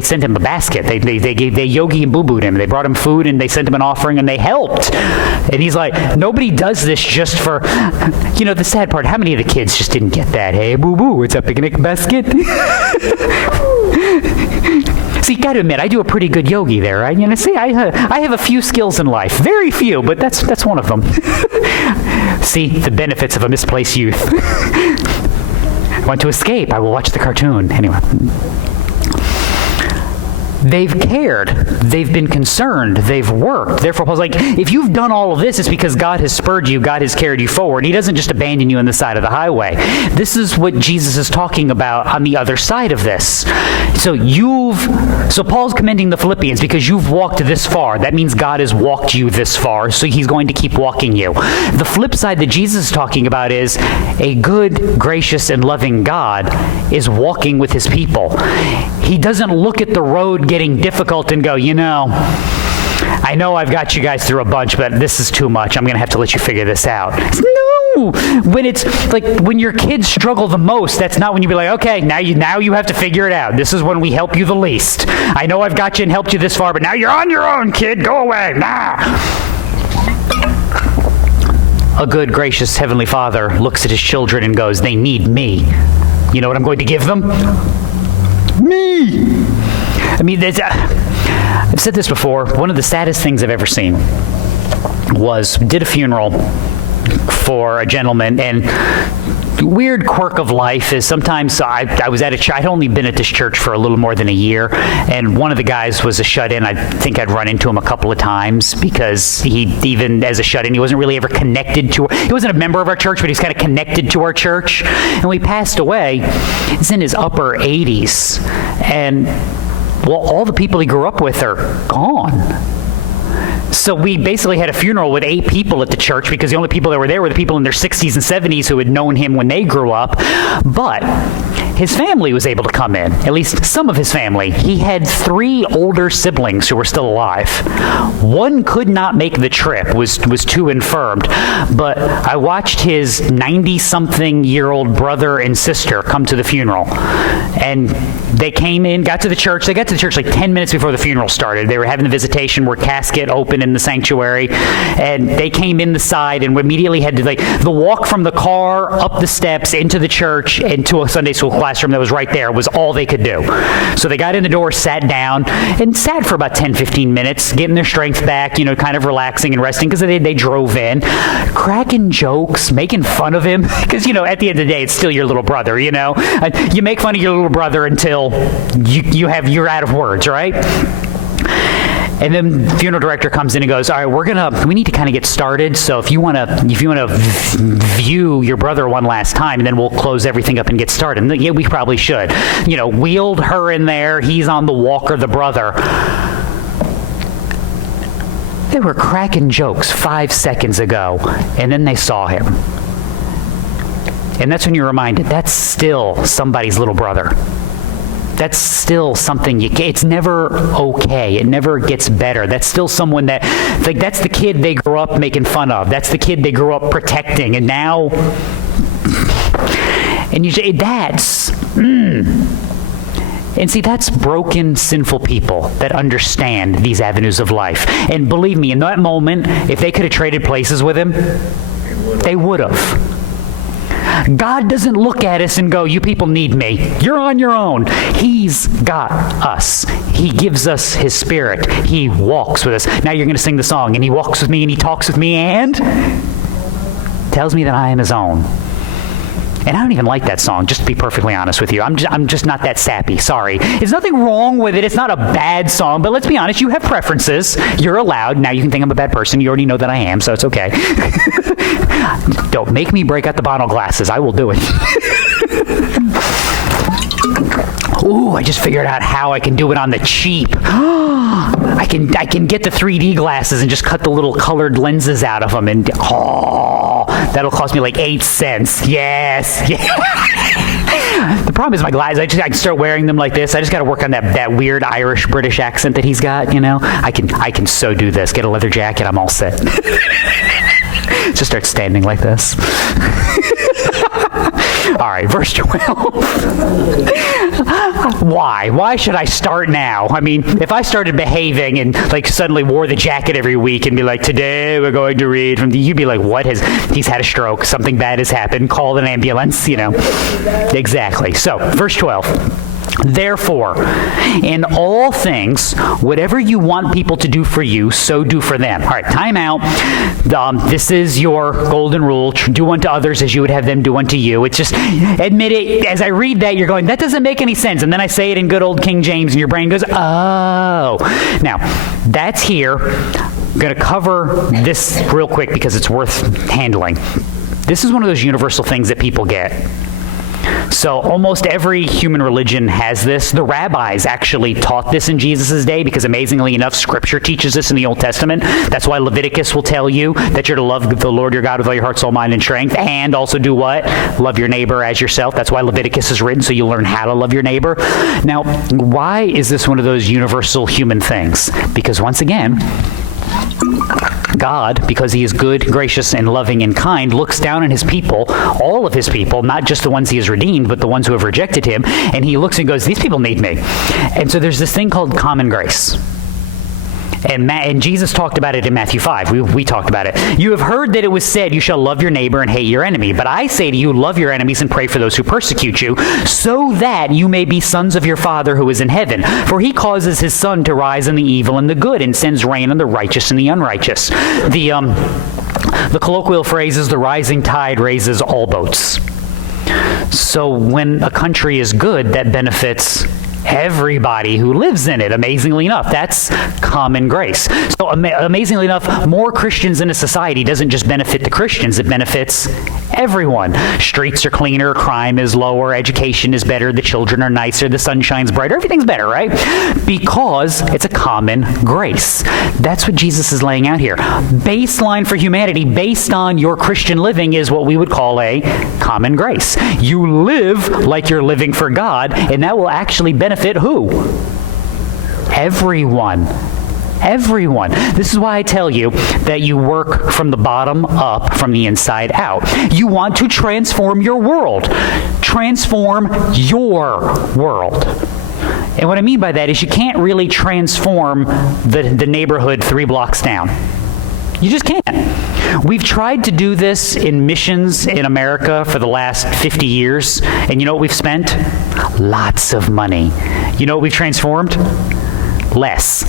sent him a basket. They yogi and boo-booed him. They brought him food, and they sent him an offering, and they helped. And he's like, nobody does this just for, the sad part, how many of the kids just didn't get that? Hey, boo-boo, it's a picnic basket. See, got to admit, I do a pretty good yogi there, right? I have a few skills in life. Very few, but that's one of them. See, the benefits of a misplaced youth. Want to escape, I will watch the cartoon. Anyway. They've cared. They've been concerned. They've worked. Therefore, Paul's like, if you've done all of this, it's because God has spurred you. God has carried you forward. He doesn't just abandon you on the side of the highway. This is what Jesus is talking about on the other side of this. So Paul's commending the Philippians because you've walked this far. That means God has walked you this far, so he's going to keep walking you. The flip side that Jesus is talking about is a good, gracious, and loving God is walking with his people. He doesn't look at the road getting difficult and go, I know I've got you guys through a bunch, but this is too much. I'm going to have to let you figure this out. No! When it's like when your kids struggle the most, that's not when you be like, okay, now you have to figure it out. This is when we help you the least. I know I've got you and helped you this far, but now you're on your own, kid. Go away. Nah. A good, gracious Heavenly Father looks at his children and goes, they need me. You know what I'm going to give them? Me! I mean, I've said this before. One of the saddest things I've ever seen did a funeral for a gentleman, and weird quirk of life is sometimes I was at a church. I'd only been at this church for a little more than a year, and one of the guys was a shut-in. I think I'd run into him a couple of times because even as a shut-in, he wasn't really ever connected to. He wasn't a member of our church, but he's kind of connected to our church. And we passed away. He's in his upper 80s, and all the people he grew up with are gone. So we basically had a funeral with 8 people at the church because the only people that were there were the people in their 60s and 70s who had known him when they grew up. But his family was able to come in, at least some of his family. He had 3 older siblings who were still alive. One could not make the trip, was too infirmed, but I watched his 90-something-year-old brother and sister come to the funeral. And they came in, got to the church. They got to the church like 10 minutes before the funeral started. They were having the visitation where casket open in the sanctuary, and they came in the side and immediately had to, like, the walk from the car up the steps into the church into a Sunday school classroom that was right there was all they could do. So they got in the door, sat down, and sat for about 10, 15 minutes, getting their strength back, kind of relaxing and resting because they drove in, cracking jokes, making fun of him because, at the end of the day, it's still your little brother, You make fun of your little brother until you're out of words, right? And then the funeral director comes in and goes, all right, we need to kind of get started. So if you want to view your brother one last time, and then we'll close everything up and get started. And yeah, we probably should. Wheeled her in there. He's on the walker, the brother. They were cracking jokes 5 seconds ago, and then they saw him. And that's when you're reminded, that's still somebody's little brother. That's still something it's never okay. It never gets better. That's still someone that's the kid they grew up making fun of. That's the kid they grew up protecting. And now, and you say, And see, that's broken, sinful people that understand these avenues of life. And believe me, in that moment, if they could have traded places with him, they would have. God doesn't look at us and go, you people need me. You're on your own. He's got us. He gives us his Spirit. He walks with us. Now you're going to sing the song, and he walks with me, and he talks with me, and tells me that I am his own. And I don't even like that song, just to be perfectly honest with you. I'm just not that sappy, sorry. There's nothing wrong with it. It's not a bad song, but let's be honest, you have preferences. You're allowed. Now you can think I'm a bad person. You already know that I am, so it's okay. Don't make me break out the bottle glasses. I will do it. Ooh, I just figured out how I can do it on the cheap. I can get the 3D glasses and just cut the little colored lenses out of them, and that'll cost me like 8 cents. Yes. Yeah. The problem is my glasses. I can start wearing them like this. I just got to work on that weird Irish British accent that he's got. I can so do this. Get a leather jacket. I'm all set. Just start standing like this. All right, verse 12. Why? Why should I start now? I mean, if I started behaving and suddenly wore the jacket every week and be like, today we're going to read from you'd be like, he's had a stroke, something bad has happened, call an ambulance, Exactly. So, verse 12. Therefore, in all things, whatever you want people to do for you, so do for them. All right, time out. This is your golden rule. Do unto others as you would have them do unto you. It's just, admit it, as I read that, you're going, that doesn't make any sense. And then I say it in good old King James, and your brain goes, oh. Now, that's here. I'm going to cover this real quick because it's worth handling. This is one of those universal things that people get. So almost every human religion has this. The rabbis actually taught this in Jesus' day because amazingly enough, Scripture teaches this in the Old Testament. That's why Leviticus will tell you that you're to love the Lord your God with all your heart, soul, mind, and strength, and also do what? Love your neighbor as yourself. That's why Leviticus is written, so you learn how to love your neighbor. Now, why is this one of those universal human things? Because once again, God, because he is good, gracious, and loving and kind, looks down on his people, all of his people, not just the ones he has redeemed, but the ones who have rejected him, and he looks and goes, these people need me. And so there's this thing called common grace. And Jesus talked about it in Matthew 5. We talked about it. You have heard that it was said, you shall love your neighbor and hate your enemy. But I say to you, love your enemies and pray for those who persecute you, so that you may be sons of your Father who is in heaven. For he causes his sun to rise on the evil and the good, and sends rain on the righteous and the unrighteous. The colloquial phrase is the rising tide raises all boats. So when a country is good, that benefits everybody who lives in it, amazingly enough. That's common grace. So amazingly enough, more Christians in a society doesn't just benefit the Christians, it benefits Everyone. Streets are cleaner, crime is lower, education is better, the children are nicer, the sun shines brighter, everything's better, right? Because it's a common grace. That's what Jesus is laying out here. Baseline for humanity, based on your Christian living, is what we would call a common grace. You live like you're living for God, and that will actually benefit who? Everyone. Everyone. This is why I tell you that you work from the bottom up, from the inside out. You want to transform your world. Transform your world. And what I mean by that is you can't really transform the neighborhood 3 blocks down. You just can't. We've tried to do this in missions in America for the last 50 years, and you know what we've spent? Lots of money. You know what we've transformed? Less.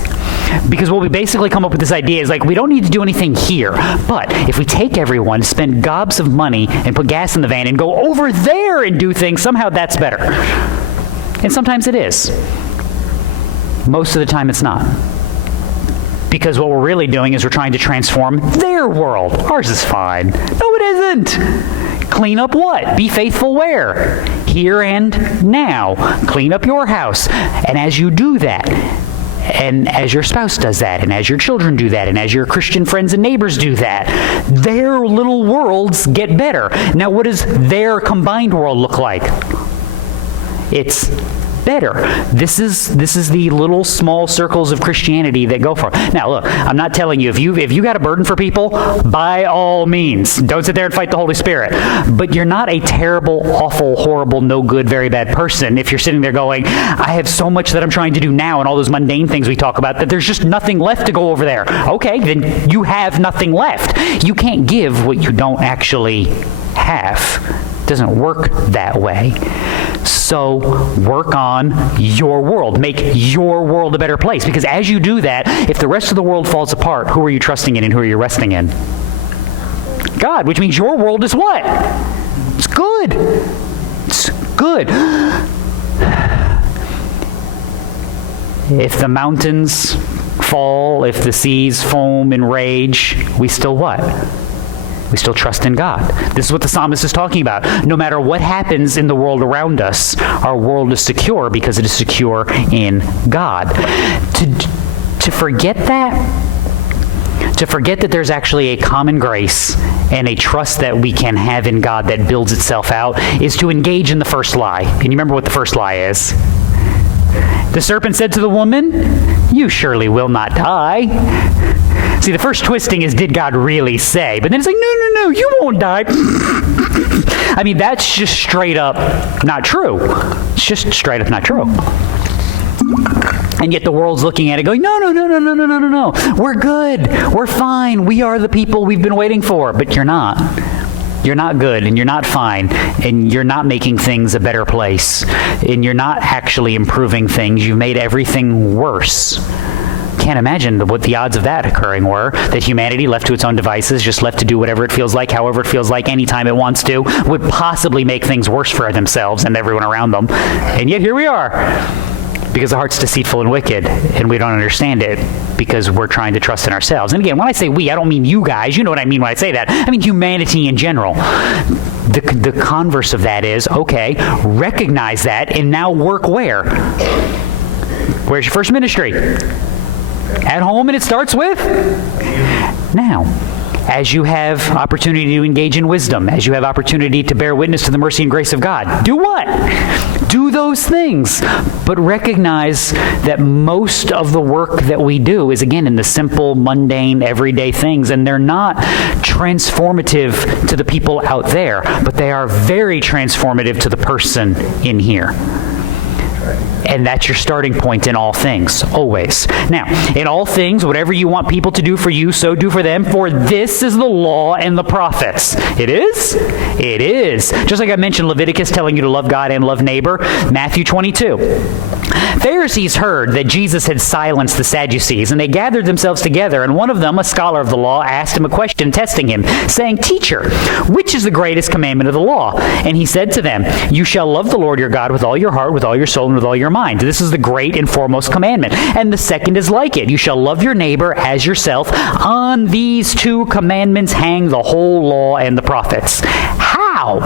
Because what we basically come up with this idea is like, we don't need to do anything here, but if we take everyone, spend gobs of money, and put gas in the van, and go over there and do things, somehow that's better. And sometimes it is. Most of the time it's not. Because what we're really doing is we're trying to transform their world. Ours is fine. No, it isn't. Clean up what? Be faithful where? Here and now. Clean up your house. And as you do that, and as your spouse does that, and as your children do that, and as your Christian friends and neighbors do that, their little worlds get better. Now, what does their combined world look like? It's better. This is the little small circles of Christianity that go for it. Now, look, I'm not telling you, if you got a burden for people, by all means, don't sit there and fight the Holy Spirit. But you're not a terrible, awful, horrible, no good, very bad person if you're sitting there going, I have so much that I'm trying to do now and all those mundane things we talk about that there's just nothing left to go over there. Okay, then you have nothing left. You can't give what you don't actually have. It doesn't work that way. So work on your world. Make your world a better place. Because as you do that, if the rest of the world falls apart, who are you trusting in and who are you resting in? God, which means your world is what? It's good. It's good. If the mountains fall, if the seas foam and rage, we still what? We still trust in God. This is what the psalmist is talking about. No matter what happens in the world around us, our world is secure because it is secure in God. To forget that there's actually a common grace and a trust that we can have in God that builds itself out is to engage in the first lie. And you remember what the first lie is? The serpent said to the woman, "You surely will not die." See, the first twisting is, did God really say? But then it's like, no, you won't die. I mean, that's just straight up not true. It's just straight up not true. And yet the world's looking at it going, no. We're good. We're fine. We are the people we've been waiting for. But you're not. You're not good, and you're not fine, and you're not making things a better place, and you're not actually improving things. You've made everything worse. Can't imagine what the odds of that occurring were, that humanity, left to its own devices, just left to do whatever it feels like, however it feels like, anytime it wants to, would possibly make things worse for themselves and everyone around them. And yet here we are, because the heart's deceitful and wicked, and we don't understand it because we're trying to trust in ourselves. And again, when I say we, I don't mean you guys. You know what I mean when I say that. I mean humanity in general. The converse of that is, okay, recognize that, and now work where? Where's your first ministry? At home, and it starts with now. As you have opportunity to engage in wisdom, as you have opportunity to bear witness to the mercy and grace of God, do what? Do those things. But recognize that most of the work that we do is, again, in the simple, mundane, everyday things, and they're not transformative to the people out there, but they are very transformative to the person in here. And that's your starting point in all things, always. Now, in all things, whatever you want people to do for you, so do for them, for this is the law and the prophets. It is? It is. Just like I mentioned Leviticus telling you to love God and love neighbor, Matthew 22. Pharisees heard that Jesus had silenced the Sadducees, and they gathered themselves together, and one of them, a scholar of the law, asked him a question, testing him, saying, "Teacher, which is the greatest commandment of the law?" And he said to them, "You shall love the Lord your God with all your heart, with all your soul, and with all your mind. This is the great and foremost commandment. And the second is like it. You shall love your neighbor as yourself. On these two commandments hang the whole law and the prophets." How Wow.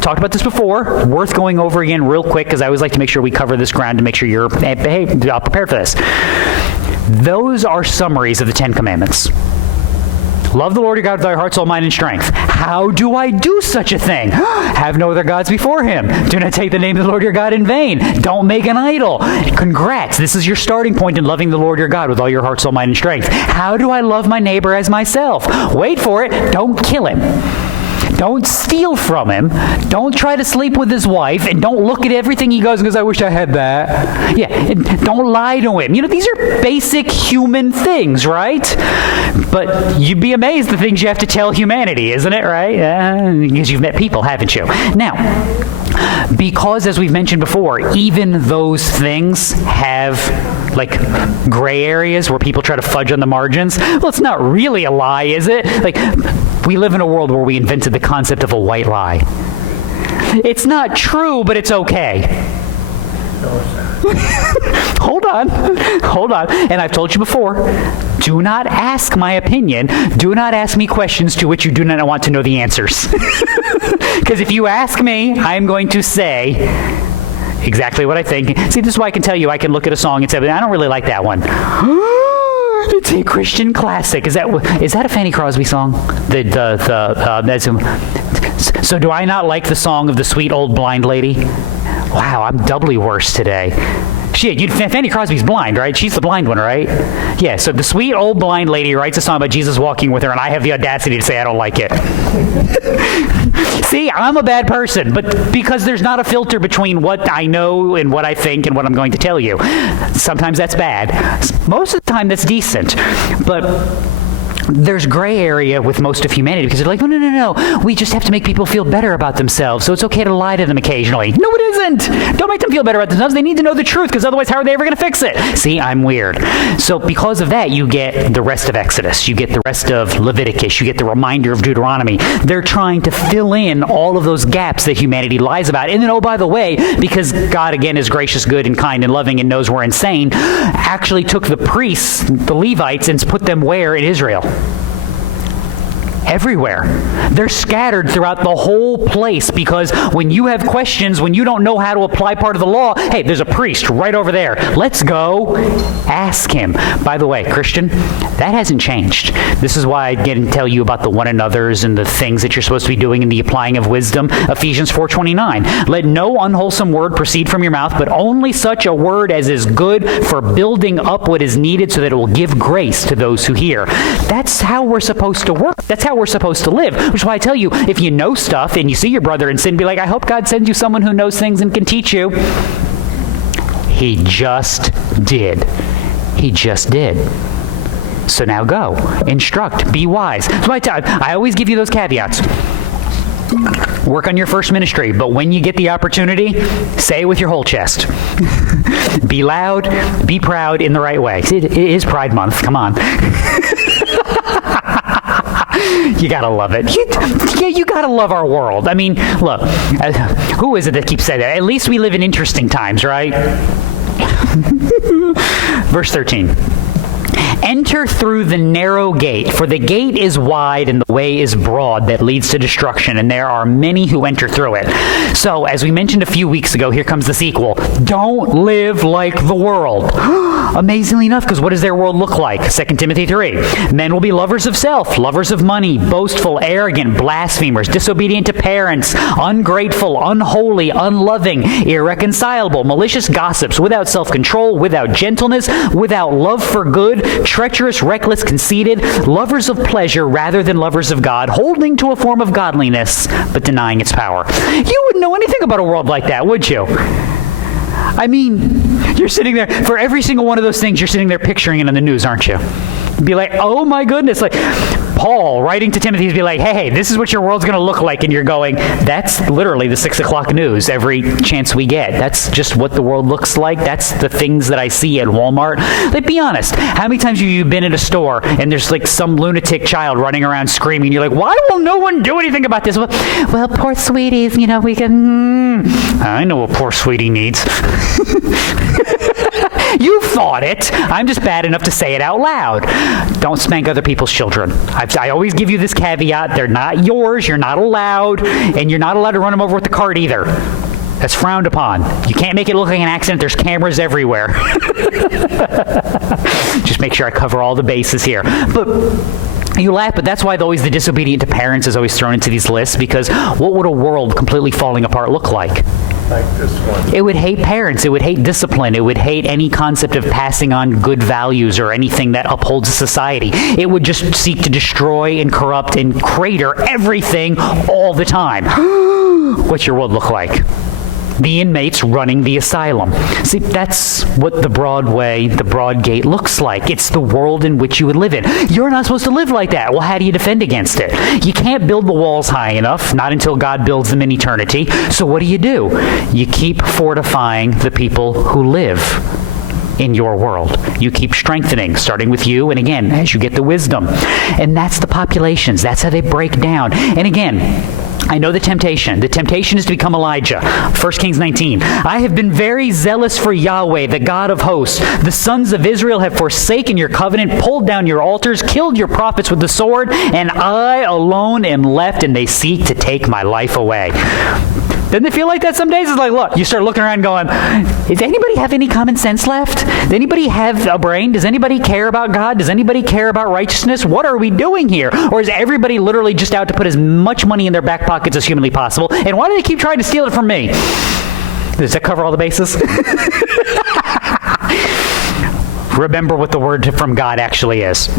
Talked about this before. Worth going over again real quick because I always like to make sure we cover this ground to make sure you're prepared for this. Those are summaries of the Ten Commandments. Love the Lord your God with all your heart, soul, mind, and strength. How do I do such a thing? Have no other gods before him. Do not take the name of the Lord your God in vain. Don't make an idol. Congrats. This is your starting point in loving the Lord your God with all your heart, soul, mind, and strength. How do I love my neighbor as myself? Wait for it. Don't kill him. Don't steal from him. Don't try to sleep with his wife. And don't look at everything he goes and goes, I wish I had that. Yeah, and don't lie to him. These are basic human things, right? But you'd be amazed the things you have to tell humanity, isn't it, right? Because you've met people, haven't you? Now, because, as we've mentioned before, even those things have gray areas where people try to fudge on the margins. Well, it's not really a lie, is it? We live in a world where we invented the concept of a white lie. It's not true, but it's okay. Hold on. And I've told you before, do not ask my opinion. Do not ask me questions to which you do not want to know the answers. Because if you ask me, I'm going to say exactly what I think. See, this is why I can tell you, I can look at a song and say, I don't really like that one. It's a Christian classic. Is that a Fanny Crosby song? So do I not like the song of the sweet old blind lady? Wow, I'm doubly worse today. Shit, Fanny Crosby's blind, right? She's the blind one, right? Yeah, so the sweet old blind lady writes a song about Jesus walking with her, and I have the audacity to say I don't like it. See, I'm a bad person, but because there's not a filter between what I know and what I think and what I'm going to tell you. Sometimes that's bad. Most of the time that's decent. But there's gray area with most of humanity because they're like, no. We just have to make people feel better about themselves, so it's okay to lie to them occasionally. No, it isn't. Don't make them feel better about themselves. They need to know the truth because otherwise how are they ever going to fix it? See, I'm weird. So because of that, you get the rest of Exodus. You get the rest of Leviticus. You get the reminder of Deuteronomy. They're trying to fill in all of those gaps that humanity lies about. And then, oh, by the way, because God, again, is gracious, good, and kind, and loving, and knows we're insane, actually took the priests, the Levites, and put them where? In Israel. Everywhere. They're scattered throughout the whole place because when you have questions, when you don't know how to apply part of the law, hey, there's a priest right over there. Let's go ask him. By the way, Christian, that hasn't changed. This is why I get and tell you about the one another's and the things that you're supposed to be doing in the applying of wisdom. Ephesians 4:29. Let no unwholesome word proceed from your mouth, but only such a word as is good for building up what is needed so that it will give grace to those who hear. That's how we're supposed to work. That's how we're supposed to live, which is why I tell you, if you know stuff and you see your brother in sin, be like, I hope God sends you someone who knows things and can teach you. He just did. He just did. So now go. Instruct. Be wise. So I always give you those caveats. Work on your first ministry, but when you get the opportunity, say it with your whole chest. Be loud, be proud in the right way. It is Pride Month. Come on. You gotta love it. You gotta love our world. I mean, look, who is it that keeps saying that? At least we live in interesting times, right? Verse 13. Enter through the narrow gate, for the gate is wide and the way is broad that leads to destruction, and there are many who enter through it. So, as we mentioned a few weeks ago, here comes the sequel. Don't live like the world. Amazingly enough, because what does their world look like? 2 Timothy 3. Men will be lovers of self, lovers of money, boastful, arrogant, blasphemers, disobedient to parents, ungrateful, unholy, unloving, irreconcilable, malicious gossips, without self-control, without gentleness, without love for good, treacherous, reckless, conceited, lovers of pleasure rather than lovers of God, holding to a form of godliness, but denying its power. You wouldn't know anything about a world like that, would you? I mean, you're sitting there, for every single one of those things, you're sitting there picturing it on the news, aren't you? Be like, oh my goodness, like Paul writing to Timothy to be like, hey, this is what your world's going to look like, and you're going, that's literally the 6 o'clock news every chance we get. That's just what the world looks like. That's the things that I see at Walmart. Like, be honest, how many times have you been in a store and there's like some lunatic child running around screaming, you're like, why will no one do anything about this? Well, poor sweeties, we can, I know what poor sweetie needs. You've thought it. I'm just bad enough to say it out loud. Don't spank other people's children. I always give you this caveat. They're not yours. You're not allowed. And you're not allowed to run them over with the cart either. That's frowned upon. You can't make it look like an accident. There's cameras everywhere. Just make sure I cover all the bases here. But you laugh, but that's why always the disobedient to parents is always thrown into these lists, because what would a world completely falling apart look like? Like this one. It would hate parents. It would hate discipline. It would hate any concept of passing on good values or anything that upholds a society. It would just seek to destroy and corrupt and crater everything all the time. What's your world look like? The inmates running the asylum. See, that's what the Broadway, the Broad Gate looks like. It's the world in which you would live in. You're not supposed to live like that. Well, how do you defend against it? You can't build the walls high enough, not until God builds them in eternity. So what do? You keep fortifying the people who live in your world. You keep strengthening, starting with you, and again, as you get the wisdom. And that's the populations. That's how they break down. And again, I know the temptation. The temptation is to become Elijah. 1 Kings 19. I have been very zealous for Yahweh, the God of hosts. The sons of Israel have forsaken your covenant, pulled down your altars, killed your prophets with the sword, and I alone am left, and they seek to take my life away. Doesn't it feel like that some days? It's like, look, you start looking around going, does anybody have any common sense left? Does anybody have a brain? Does anybody care about God? Does anybody care about righteousness? What are we doing here? Or is everybody literally just out to put as much money in their back pockets as humanly possible? And why do they keep trying to steal it from me? Does that cover all the bases? Remember what the word from God actually is.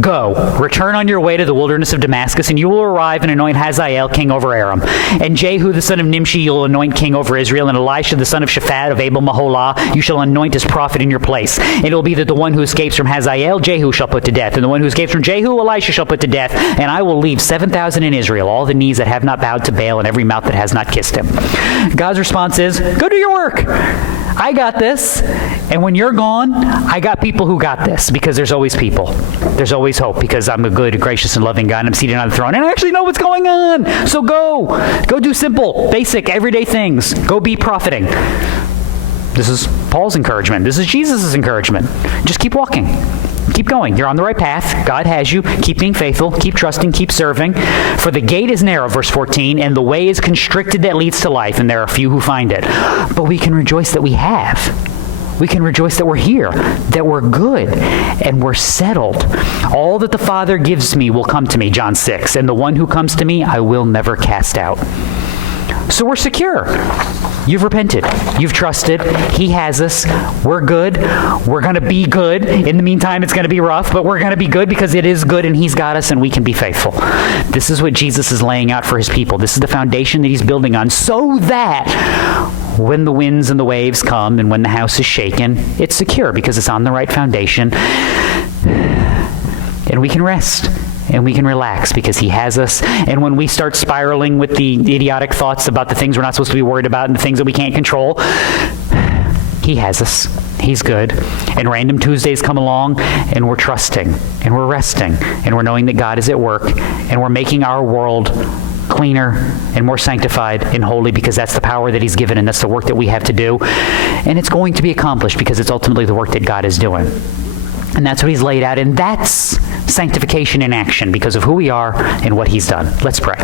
Go, return on your way to the wilderness of Damascus, and you will arrive and anoint Hazael king over Aram. And Jehu the son of Nimshi you'll anoint king over Israel, and Elisha the son of Shaphat of Abel Maholah you shall anoint as prophet in your place. And it will be that the one who escapes from Hazael, Jehu shall put to death, and the one who escapes from Jehu, Elisha shall put to death. And I will leave 7,000 in Israel, all the knees that have not bowed to Baal, and every mouth that has not kissed him. God's response is, go do your work. I got this. And when you're gone, I got people who got this, because there's always people. There's always hope, because I'm a good, gracious, and loving God, and I'm seated on the throne, and I actually know what's going on. So go do simple, basic, everyday things. Go be profiting. This is Paul's encouragement. This is Jesus' encouragement. Just keep walking. Keep going. You're on the right path. God has you. Keep being faithful. Keep trusting. Keep serving. For the gate is narrow, verse 14, and the way is constricted that leads to life, and there are few who find it. But we can rejoice that we have. We can rejoice that we're here, that we're good, and we're settled. All that the Father gives me will come to me, John 6, and the one who comes to me I will never cast out. So we're secure. You've repented. You've trusted. He has us. We're good. We're going to be good. In the meantime, it's going to be rough, but we're going to be good because it is good and he's got us and we can be faithful. This is what Jesus is laying out for his people. This is the foundation that he's building on, so that when the winds and the waves come and when the house is shaken, it's secure because it's on the right foundation. And we can rest. And we can relax because he has us. And when we start spiraling with the idiotic thoughts about the things we're not supposed to be worried about and the things that we can't control, he has us. He's good. And random Tuesdays come along, and we're trusting, and we're resting, and we're knowing that God is at work, and we're making our world cleaner and more sanctified and holy because that's the power that he's given, and that's the work that we have to do. And it's going to be accomplished because it's ultimately the work that God is doing. And that's what he's laid out, and that's sanctification in action because of who we are and what he's done. Let's pray.